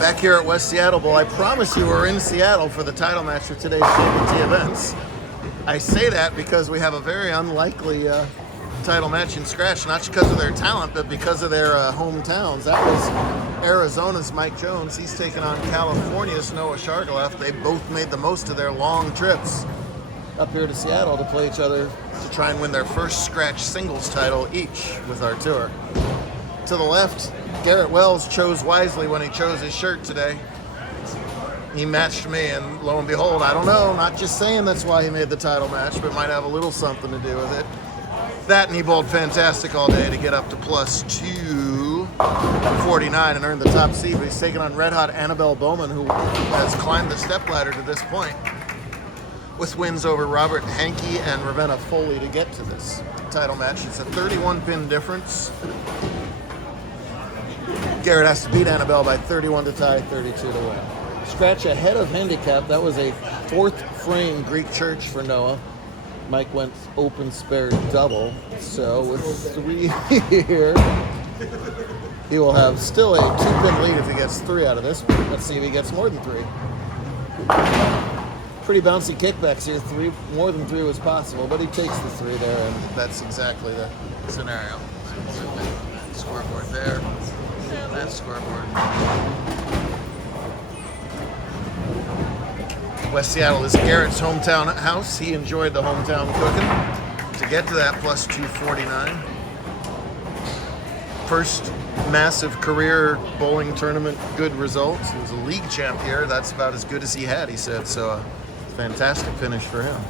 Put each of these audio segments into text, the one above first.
Back here at West Seattle Bowl, I promise you we're in Seattle for the title match for today's JBT events. I say that because we have a very unlikely title match in scratch, not just because of their talent, but because of their hometowns. That was Arizona's Mike Jones. He's taken on California's Noah Shargaleff. They both made the most of their long trips up here to Seattle to play each other to try and win their first scratch singles title each with our tour. To the left, Garrett Wells chose wisely when he chose his shirt today. He matched me, and lo and behold, I don't know, not just saying that's why he made the title match, but might have a little something to do with it. That, and he bowled fantastic all day to get up to plus 249 and earn the top seed. But he's taken on red-hot Annabelle Bowman, who has climbed the stepladder to this point, with wins over Robert Hankey and Ravenna Foley to get to this title match. It's a 31-pin difference. Garrett has to beat Annabelle by 31 to tie, 32 to win. Scratch ahead of handicap. That was a fourth frame Greek church for Noah. Mike went open spare double. So with 3 here, he will have still a 2-pin lead if he gets 3 out of this. Let's see if he gets more than 3. Pretty bouncy kickbacks here. More than 3 was possible, but he takes the 3 there, and that's exactly the scenario. Scoreboard there. That scoreboard. West Seattle is Garrett's hometown house. He enjoyed the hometown cooking to get to that plus 249. First massive career bowling tournament good results. He was a league champ here. That's about as good as he had, he said. So a fantastic finish for him.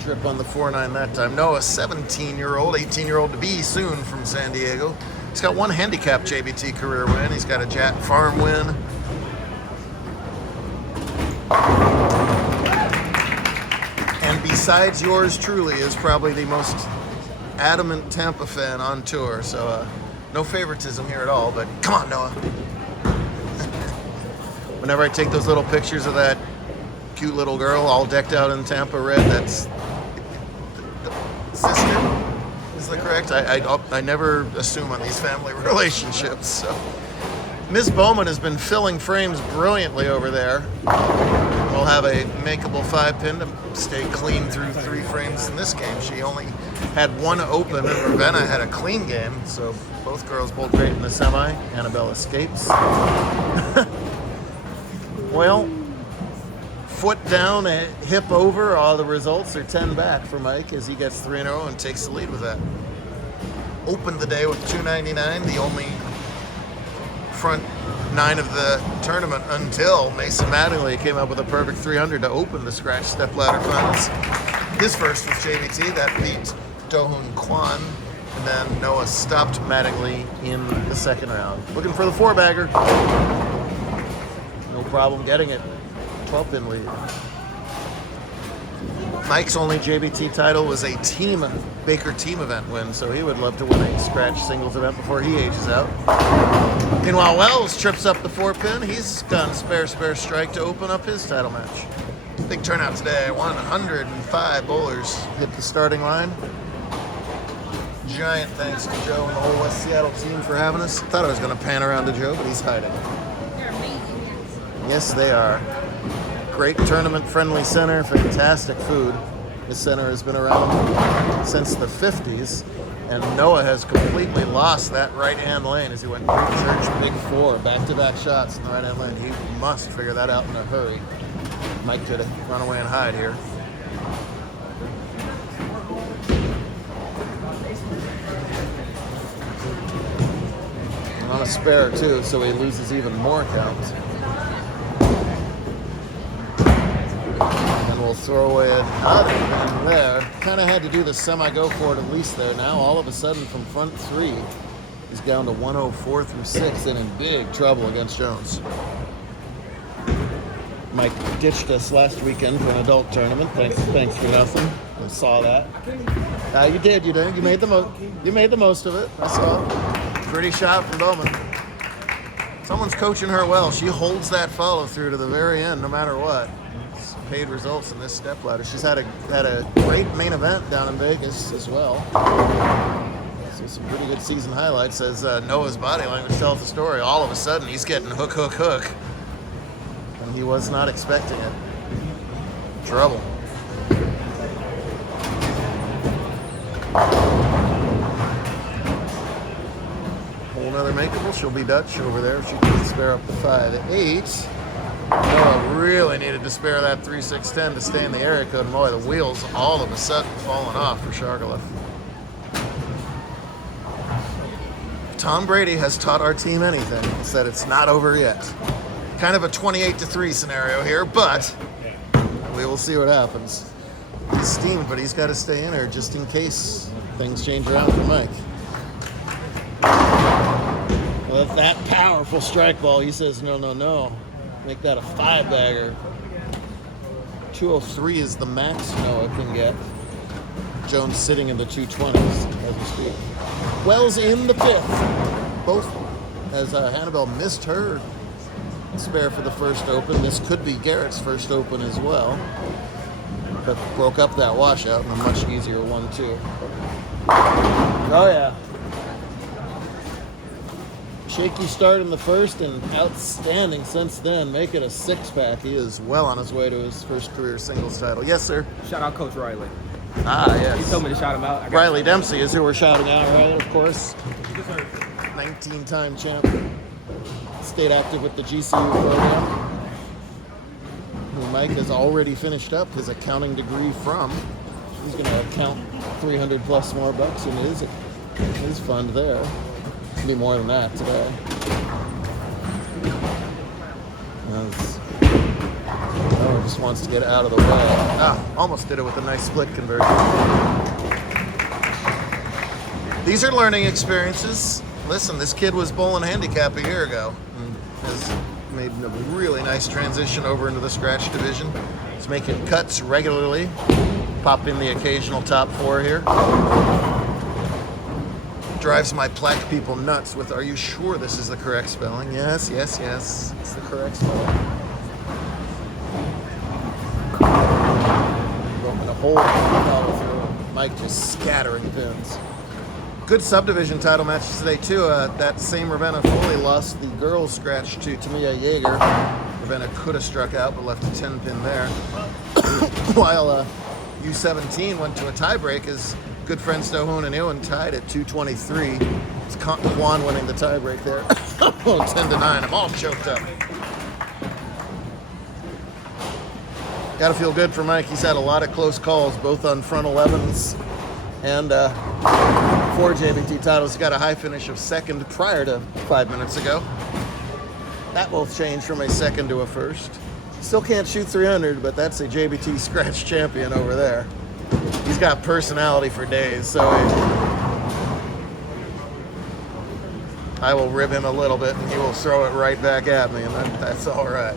Trip on the 4-9 that time. Noah, 17-year-old, 18-year-old to be soon from San Diego. He's got 1 handicap JBT career win. He's got a Jat Farm win. And besides yours truly is probably the most adamant Tampa fan on tour. So no favoritism here at all, but come on, Noah. Whenever I take those little pictures of that cute little girl all decked out in Tampa red, that's sister, is that correct? I never assume on these family relationships. So Ms. Bowman has been filling frames brilliantly over there. We'll have a makeable 5-pin to stay clean through 3 frames in this game. She only had 1 open, and Ravenna had a clean game, so both girls bowled great in the semi. Annabelle escapes. Well, foot down, a hip over, all the results are 10 back for Mike as he gets 3 in a row and takes the lead with that. Opened the day with 299, the only front 9 of the tournament until Mason Mattingly came up with a perfect 300 to open the scratch stepladder finals. His first with JBT, that beat Do-Hoon Kwan, and then Noah stopped Mattingly in the second round. Looking for the 4-bagger. No problem getting it. 12-pin lead. Mike's only JBT title was a Baker team event win, so he would love to win a scratch singles event before he ages out. Meanwhile, Wells trips up the 4-pin. He's gone spare strike to open up his title match. Big turnout today. 105 bowlers hit the starting line. Giant thanks to Joe and the whole West Seattle team for having us. Thought I was going to pan around to Joe, but he's hiding. They're amazing. Yes, they are. Great tournament-friendly center, fantastic food. This center has been around since the 50s, and Noah has completely lost that right-hand lane as he went Greek Church, Big 4, back-to-back shots in the right-hand lane. He must figure that out in a hurry. Mike could run away and hide here. On a spare, too, so he loses even more count. And we'll throw away another pin there. Kind of had to do the semi-go for it at least there. Now, all of a sudden, from front 3, he's down to 104 through 6 and in big trouble against Jones. Mike ditched us last weekend for an adult tournament. Thanks for nothing. I saw that. You did. You made the most of it. I saw. Pretty shot from Bowman. Someone's coaching her well. She holds that follow through to the very end, no matter what. It's paid results in this stepladder. She's had a great main event down in Vegas as well. So some pretty good season highlights. As Noah's body language tells the story, all of a sudden he's getting hook, hook, hook. And he was not expecting it. Trouble. Whole another makeable. She'll be Dutch over there. She can spare up the 5-8. Noah really needed to spare that 3-6-10 to stay in the area code. And boy, the wheels all of a sudden falling off for Shargalev. Tom Brady has taught our team anything. He said it's not over yet. Kind of a 28-3 scenario here, but we will see what happens. He's steamed, but he's got to stay in there just in case things change around for Mike. With that powerful strike ball, he says no, no, no. Make that a 5-bagger. 203 is the max Noah can get. Jones sitting in the 220s as we speak. Wells in the 5th. Both as Hannibal missed her spare for the first open. This could be Garrett's first open as well. But broke up that washout in a much easier 1-2. Oh yeah. Shaky start in the first and outstanding since then. Make it a 6-pack. He is well on his way to his first career singles title. Yes, sir. Shout out Coach Riley. Ah, yes. He told me to shout him out. Riley Dempsey is who we're shouting out, right? Of course. 19-time champ. Stayed active with the GCU program. Who Mike has already finished up his accounting degree from. He's going to account 300 plus more bucks in his fund there. Be more than that today. Noah just wants to get out of the way. Ah, almost did it with a nice split conversion. These are learning experiences. Listen, this kid was bowling handicap a year ago and has made a really nice transition over into the scratch division. He's making cuts regularly. Pop in the occasional top 4 here. Drives my plaque people nuts with, are you sure this is the correct spelling? Yes, yes, yes. It's the correct spelling. Going a hole follow through. Mike just scattering pins. Good subdivision title matches today, too. That same Ravenna Foley lost the girls' scratch to Tamia Yeager. Ravenna could have struck out, but left a 10-pin there. While U17 went to a tiebreak as good friend Stohon and Ewan tied at 223. It's Juan winning the tiebreak there. 10-9. I'm all choked up. Gotta feel good for Mike. He's had a lot of close calls, both on front 11s and 4 JBT titles. He got a high finish of 2nd prior to 5 minutes ago. That both changed from a 2nd to a 1st. Still can't shoot 300, but that's a JBT scratch champion over there. He's got personality for days, so I will rib him a little bit and he will throw it right back at me, and that's all right.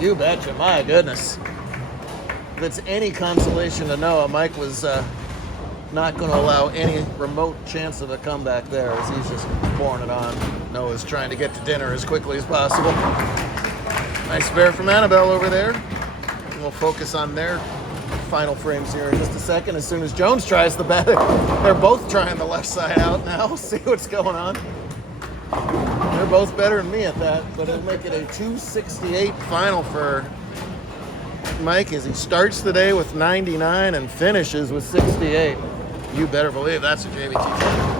You betcha, my goodness. If it's any consolation to Noah, Mike was not going to allow any remote chance of a comeback there as he's just pouring it on. Noah's trying to get to dinner as quickly as possible. Nice spare from Annabelle over there. And we'll focus on their final frames here in just a second. As soon as Jones tries the bat, they're both trying the left side out now. See what's going on. They're both better than me at that, but it'll make it a 268 final for Mike as he starts the day with 99 and finishes with 68. You better believe that's a JBT title.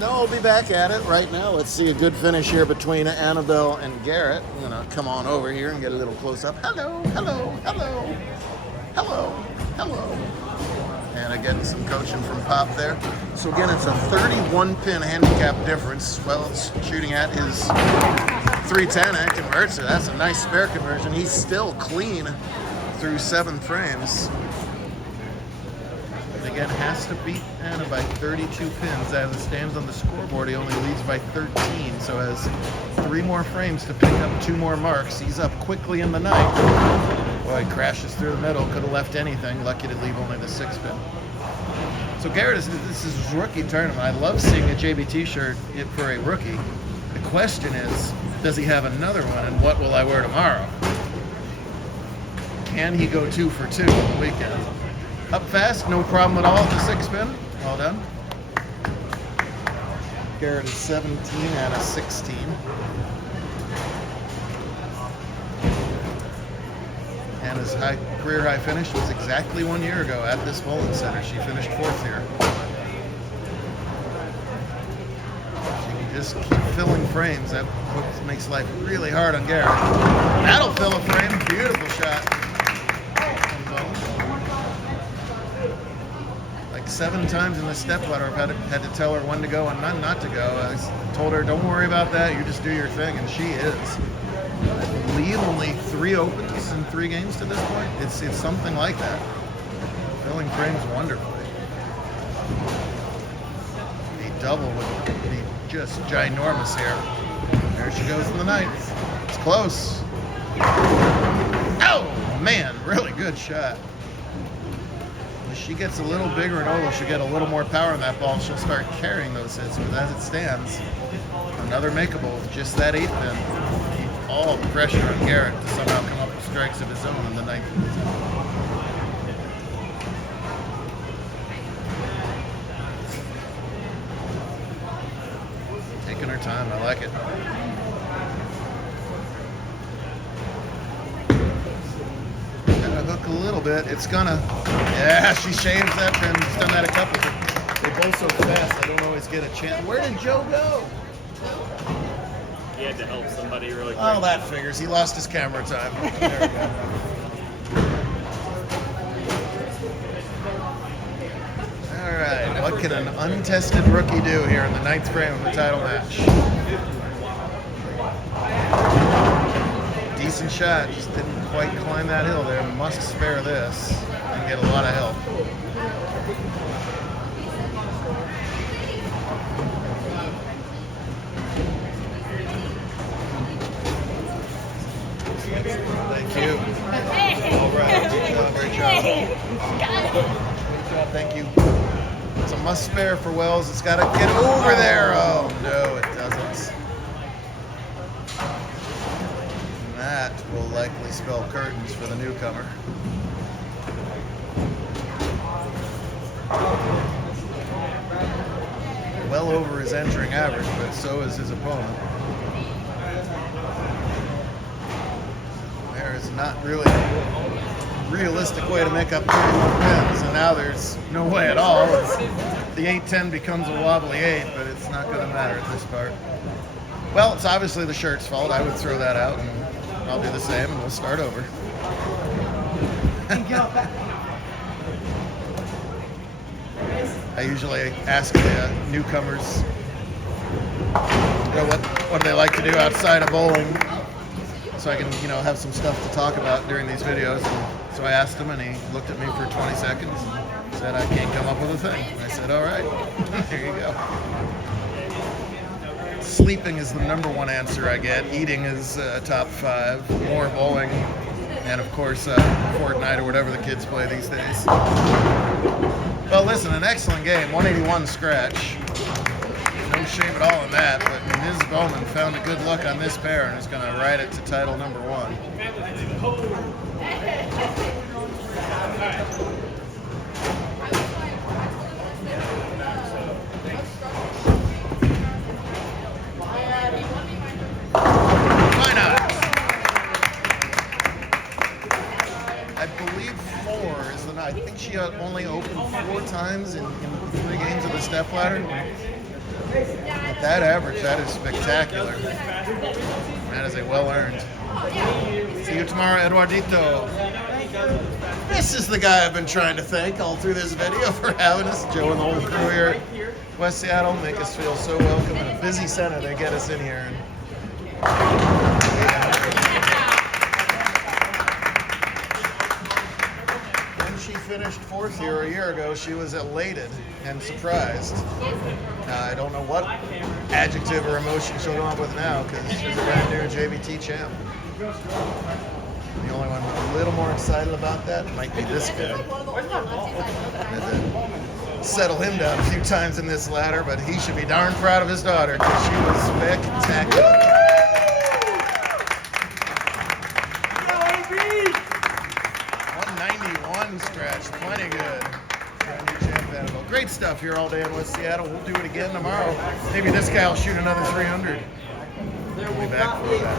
No, I'll be back at it right now. Let's see a good finish here between Annabelle and Garrett. I'm going to come on over here and get a little close up. Hello, hello, hello, hello, hello. And again, some coaching from Pop there. So again, it's a 31-pin handicap difference. Well, it's shooting at his 310 and converts it. That's a nice spare conversion. He's still clean through 7 frames. And again, has to beat Anna by 32 pins. As it stands on the scoreboard, he only leads by 13. So has 3 more frames to pick up 2 more marks. He's up quickly in the night. Boy, he crashes through the middle. Could have left anything. Lucky to leave only the 6-pin. So Garrett, this is his rookie tournament. I love seeing a JBT shirt for a rookie. The question is, does he have another one, and what will I wear tomorrow? Can he go 2 for 2 on the weekend? Up fast, no problem at all at the 6-spin. Well done. Garrett is 17 and a 16. And his career high finish was exactly 1 year ago at this bowling center. She finished 4th here. She can just keep filling frames. That makes life really hard on Garrett. That'll fill a frame. Beautiful shot. Like 7 times in the stepladder, I've had to tell her when to go and when not to go. I told her, don't worry about that. You just do your thing, and she is. I believe only 3 opens in 3 games to this point. It's something like that. Filling frames wonderfully. The double would be just ginormous here. There she goes in the 9th. It's close. Oh, man, really good shot. As she gets a little bigger and older, she'll get a little more power in that ball, and she'll start carrying those hits. But as it stands, another makeable with just that 8 pin. All the pressure on Garrett to somehow come up with strikes of his own in the 9th. Taking her time, I like it. Gotta hook a little bit. It's gonna. Yeah, she shaves that pin. She's done that a couple times. They both so fast, I don't always get a chance. Where did Joe go? He had to help somebody really quick. Oh, that figures. He lost his camera time. There we go. All right, what can an untested rookie do here in the 9th frame of the title match? Decent shot, just didn't quite climb that hill there. Must spare this and get a lot of help. Thank you. All right, good job, great job. Good job, thank you. It's a must spare for Wells. It's got to get over there. Oh, no, it doesn't. And that will likely spell curtains for the newcomer. Well over his entering average, but so is his opponent. There's not really a realistic way to make up 31 pins, and now there's no way at all. The 8-10 becomes a wobbly 8, but it's not going to matter at this part. Well, it's obviously the shirt's fault. I would throw that out, and I'll do the same, and we'll start over. I usually ask the newcomers, what do they like to do outside of bowling, so I can, have some stuff to talk about during these videos. And so I asked him, and he looked at me for 20 seconds and said, I can't come up with a thing. And I said, all right, there you go. Sleeping is the #1 answer I get. Eating is top 5. More bowling, and of course, Fortnite or whatever the kids play these days. Well, listen, an excellent game. 181 scratch. No shame at all in that, but Ms. Bowman found a good look on this pair and is going to ride it to title #1. Why not? I believe 4 is the night. I think she only opened 4 times in 3 games of the stepladder. At that average, that is spectacular. That is a well-earned. See you tomorrow, Eduardito. This is the guy I've been trying to thank all through this video for having us. Joe and the whole crew here at West Seattle make us feel so welcome. In a busy center, they get us in here. When she finished 4th here a year ago, she was elated and surprised. I don't know what adjective or emotion she'll come up with now, because she's a brand new JBT champ. The only one a little more excited about that might be this guy. settle him down a few times in this ladder, but he should be darn proud of his daughter because she was spectacular. 191 scratch, plenty good. Great stuff here all day in West Seattle. We'll do it again tomorrow. Maybe this guy will shoot another 300. We'll be back for that.